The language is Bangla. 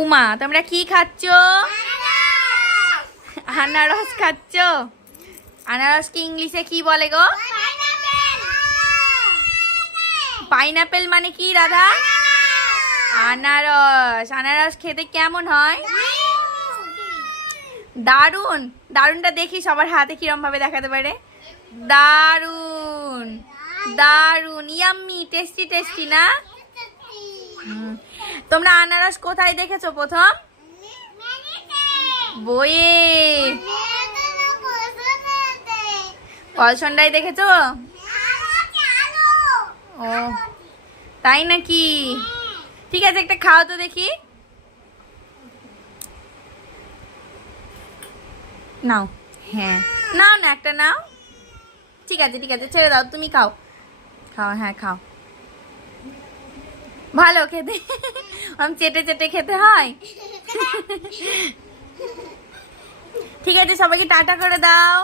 উমা, তোমরা কি খাচ্ছ? আনারস খাচ্ছ? আনারসকে ইংলিশে কি বলে গো? পাইনাপেল মানে কি রাধা? আনারস। আনারস খেতে কেমন হয়? দারুন। দারুনটা দেখি সবার হাতে কিরম ভাবে দেখাতে পারে। দারুন দারুন, ইয়াম্মি, টেস্টি টেস্টি না? তোমরা আনারস কোথায় দেখেছো প্রথম? বইয়ে। কলসন্ডায় দেখেছো? ও তাই নাকি? ঠিক আছে, একটা খাও তো দেখি। নাও। হ্যাঁ নাও না, একটা নাও। ঠিক আছে ঠিক আছে, ছেড়ে দাও, তুমি খাও। খাও, হ্যাঁ খাও। ভালো খেতে। আমি চেটে চেটে খেতে হয়। ঠিক আছে, সবাইকে টাটা করে দাও।